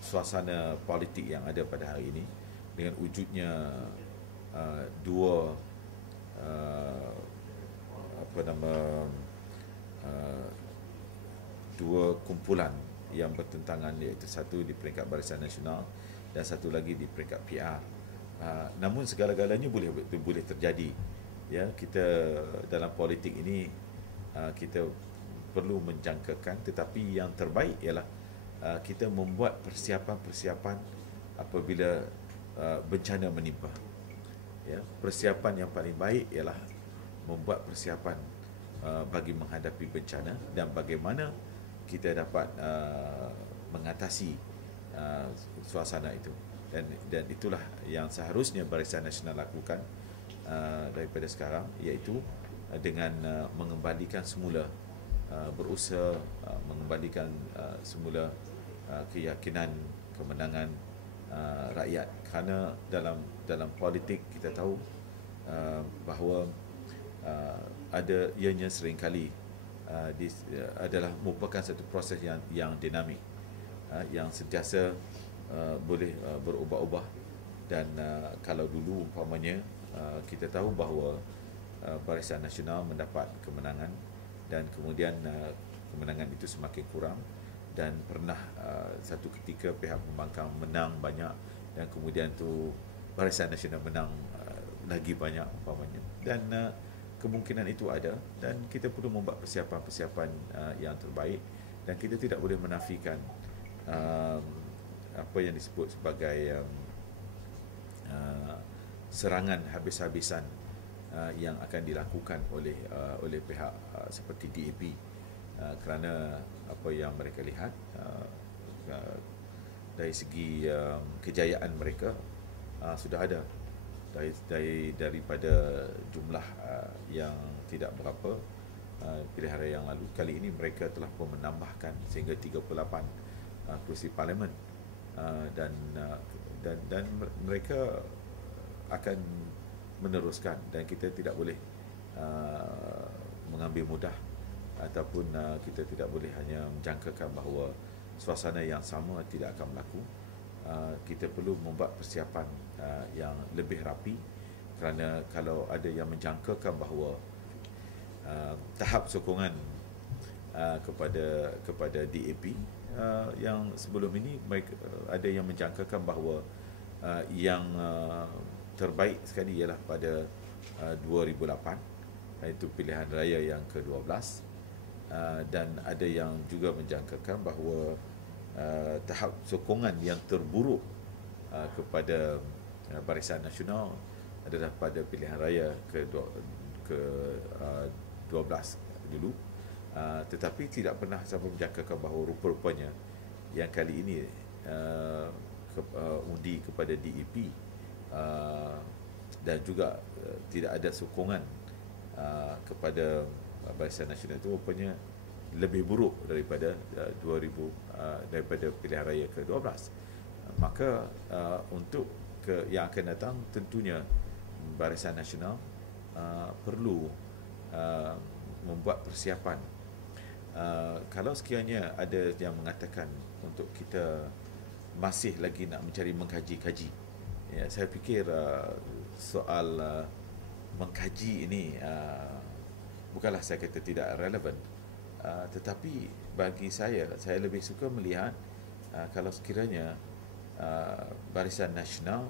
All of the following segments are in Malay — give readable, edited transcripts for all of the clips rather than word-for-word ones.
Suasana politik yang ada pada hari ini dengan wujudnya dua uh, apa nama uh, dua kumpulan yang bertentangan, iaitu satu di peringkat Barisan Nasional dan satu lagi di peringkat PR. Namun segala-galanya boleh terjadi. Ya, kita dalam politik ini kita perlu menjangkakan, tetapi yang terbaik ialah kita membuat persiapan-persiapan apabila bencana menimpa. Ya, persiapan yang paling baik ialah membuat persiapan bagi menghadapi bencana dan bagaimana kita dapat mengatasi suasana itu, dan itulah yang seharusnya Barisan Nasional lakukan daripada sekarang, iaitu dengan mengembalikan semula, berusaha mengembalikan semula keyakinan kemenangan rakyat, kerana dalam politik kita tahu bahawa ianya seringkali adalah merupakan satu proses yang dinamik, yang sentiasa boleh berubah-ubah. Dan kalau dulu umpamanya kita tahu bahawa Barisan Nasional mendapat kemenangan dan kemudian kemenangan itu semakin kurang, dan pernah satu ketika pihak pembangkang menang banyak dan kemudian tu Barisan Nasional menang lagi banyak umpamanya, dan kemungkinan itu ada, dan kita perlu membuat persiapan-persiapan yang terbaik, dan kita tidak boleh menafikan apa yang disebut sebagai serangan habis-habisan yang akan dilakukan oleh pihak seperti DAP, kerana apa yang mereka lihat dari segi kejayaan mereka sudah ada daripada jumlah yang tidak berapa pilihan raya yang lalu. Kali ini mereka telah pun menambahkan sehingga 38 kursi parlimen, dan mereka akan meneruskan, dan kita tidak boleh mengambil mudah, ataupun kita tidak boleh hanya menjangkakan bahawa suasana yang sama tidak akan berlaku. Kita perlu membuat persiapan yang lebih rapi, kerana kalau ada yang menjangkakan bahawa tahap sokongan kepada DAP yang sebelum ini, ada yang menjangkakan bahawa yang terbaik sekali ialah pada 2008, iaitu pilihan raya yang ke-12, dan ada yang juga menjangkakan bahawa tahap sokongan yang terburuk kepada Barisan Nasional adalah pada pilihan raya ke-12 dulu, tetapi tidak pernah sampai menjangkakan bahawa rupa-rupanya yang kali ini undi kepada DAP, dan juga tidak ada sokongan kepada Barisan Nasional itu rupanya lebih buruk daripada daripada pilihan raya ke-12. Maka untuk yang akan datang, tentunya Barisan Nasional perlu membuat persiapan. Kalau sekiranya ada yang mengatakan untuk kita masih lagi nak mencari mengkaji-kaji, ya, saya fikir soal mengkaji ini bukanlah saya kata tidak relevan, tetapi bagi saya lebih suka melihat kalau sekiranya Barisan Nasional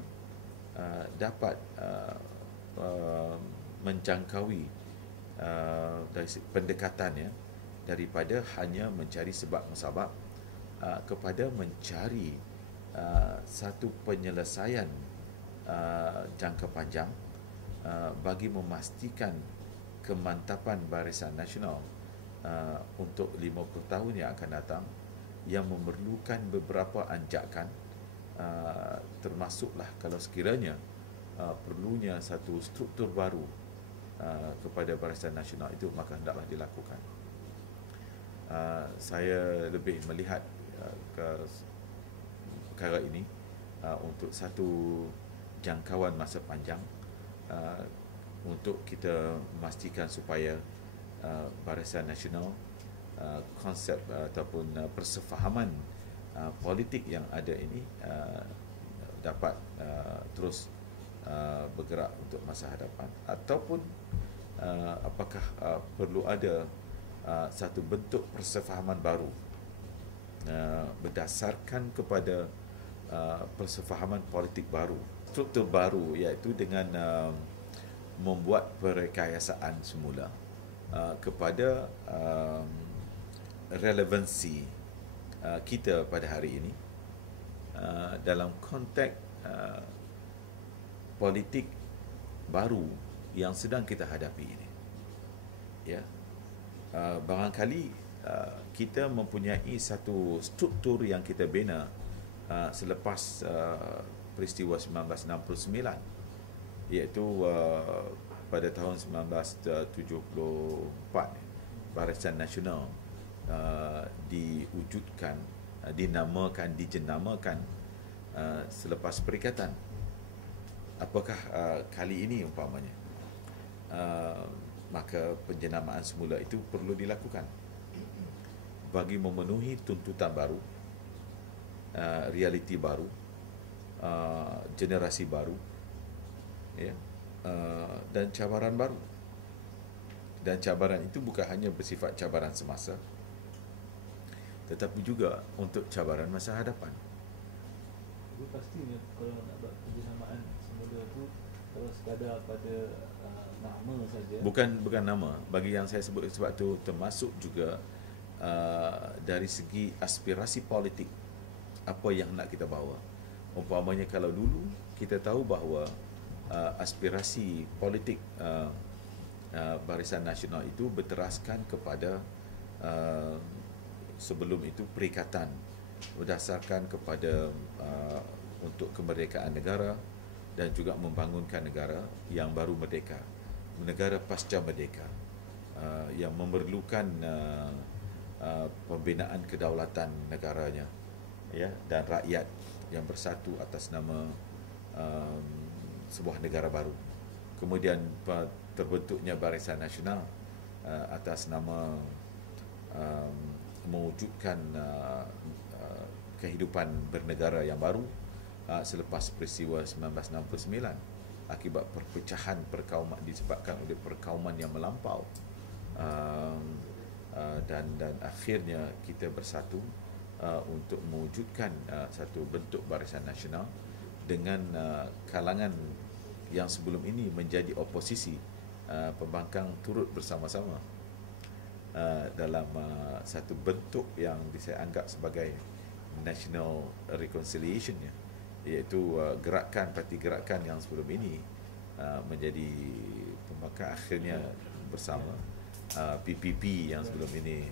dapat menjangkaui dari pendekatannya daripada hanya mencari sebab musabab kepada mencari satu penyelesaian jangka panjang bagi memastikan kemantapan Barisan Nasional untuk 50 tahun yang akan datang, yang memerlukan beberapa anjakan, termasuklah kalau sekiranya perlunya satu struktur baru kepada Barisan Nasional itu, maka hendaklah dilakukan. Saya lebih melihat perkara ini untuk satu jangkauan masa panjang, untuk kita memastikan supaya Barisan Nasional konsep ataupun persefahaman politik yang ada ini dapat terus bergerak untuk masa hadapan, ataupun apakah perlu ada satu bentuk persefahaman baru berdasarkan kepada persefahaman politik baru, struktur baru, iaitu dengan membuat perkayasaan semula kepada relevansi kita pada hari ini dalam konteks politik baru yang sedang kita hadapi ini. Ya, barangkali kita mempunyai satu struktur yang kita bina selepas peristiwa 1969, iaitu pada tahun 1974 Barisan Nasional diwujudkan, dinamakan, dijenamakan selepas perikatan. Apakah kali ini umpamanya maka penjenamaan semula itu perlu dilakukan bagi memenuhi tuntutan baru, realiti baru, generasi baru, ya, dan cabaran baru. Dan cabaran itu bukan hanya bersifat cabaran semasa, tetapi juga untuk cabaran masa hadapan. Itu pastinya kalau nak buat penjenamaan semula tu, kalau sekadar pada nama saja. Bukan nama. Bagi yang saya sebut sebab tu termasuk juga dari segi aspirasi politik, apa yang nak kita bawa. Umpamanya kalau dulu kita tahu bahawa aspirasi politik Barisan Nasional itu berteraskan kepada sebelum itu perikatan berdasarkan kepada untuk kemerdekaan negara dan juga membangunkan negara yang baru merdeka, negara pasca merdeka, yang memerlukan pembinaan kedaulatan negaranya, ya, dan rakyat yang bersatu atas nama sebuah negara baru. Kemudian terbentuknya Barisan Nasional atas nama mewujudkan kehidupan bernegara yang baru selepas peristiwa 1969 akibat perpecahan perkauman disebabkan oleh perkauman yang melampau, dan akhirnya kita bersatu untuk mewujudkan satu bentuk Barisan Nasional dengan kalangan yang sebelum ini menjadi oposisi, pembangkang turut bersama-sama dalam satu bentuk yang saya anggap sebagai national reconciliation, ya, iaitu parti gerakan yang sebelum ini menjadi pembangkang akhirnya bersama, PPP yang sebelum ini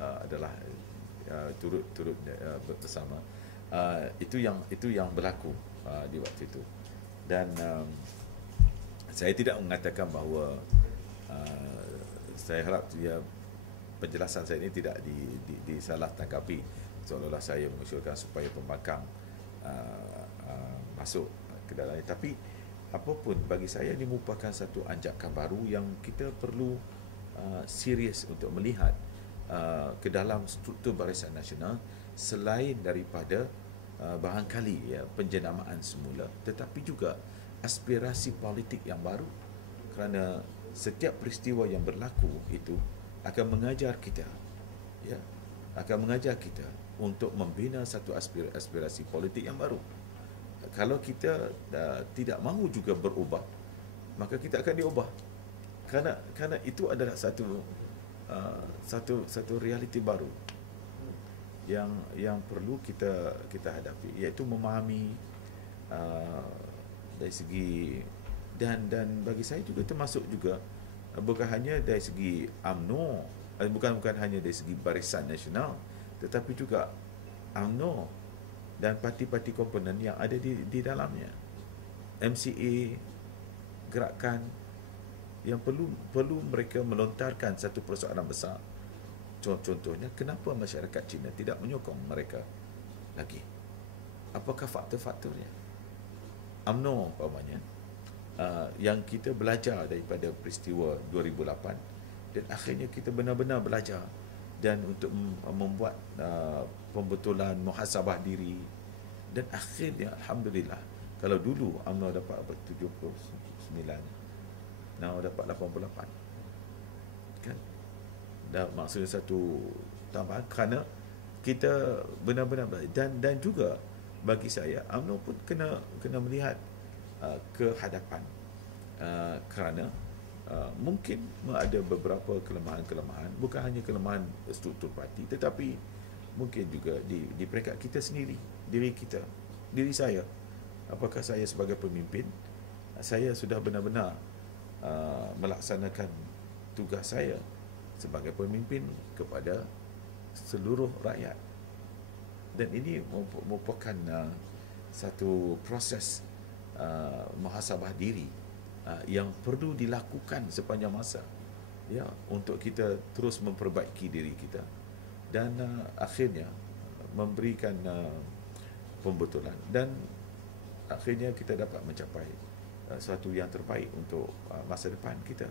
adalah turut bersama. Itu yang berlaku di waktu itu. Dan saya tidak mengatakan bahawa saya harap penjelasan saya ini tidak disalah tanggapi seolah-olah saya mengusulkan supaya pembangkang masuk ke dalamnya. Tapi apapun, bagi saya ini merupakan satu anjakan baru yang kita perlu serius untuk melihat ke dalam struktur Barisan Nasional, selain daripada barangkali, ya, penjenamaan semula, tetapi juga aspirasi politik yang baru, kerana setiap peristiwa yang berlaku itu akan mengajar kita, ya, akan mengajar kita untuk membina satu aspirasi politik yang baru. Kalau kita tidak mahu juga berubah, maka kita akan diubah, kerana itu adalah satu realiti baru yang perlu kita hadapi, iaitu memahami dari segi dan bagi saya juga termasuk juga bukan hanya dari segi UMNO, bukan hanya dari segi Barisan Nasional, tetapi juga UMNO dan parti-parti komponen yang ada di dalamnya, MCA, gerakan yang perlu mereka melontarkan satu persoalan besar. Contohnya, kenapa masyarakat Cina tidak menyokong mereka lagi? Apakah faktor-faktornya? UMNO umpamanya, yang kita belajar daripada peristiwa 2008, dan akhirnya kita benar-benar belajar dan untuk membuat pembetulan muhasabah diri, dan akhirnya alhamdulillah, kalau dulu UMNO dapat 79, now dapat 88 kan, dah maksudnya satu tambahan kerana kita benar-benar belajar. Dan juga bagi saya UMNO pun kena melihat ke hadapan, kerana mungkin ada beberapa kelemahan-kelemahan, bukan hanya kelemahan struktur parti, tetapi mungkin juga di peringkat kita sendiri, diri saya. Apakah saya sebagai pemimpin, saya sudah benar-benar melaksanakan tugas saya sebagai pemimpin kepada seluruh rakyat. Dan ini merupakan satu proses muhasabah diri yang perlu dilakukan sepanjang masa, ya, untuk kita terus memperbaiki diri kita dan akhirnya memberikan pembetulan, dan akhirnya kita dapat mencapai sesuatu yang terbaik untuk masa depan kita.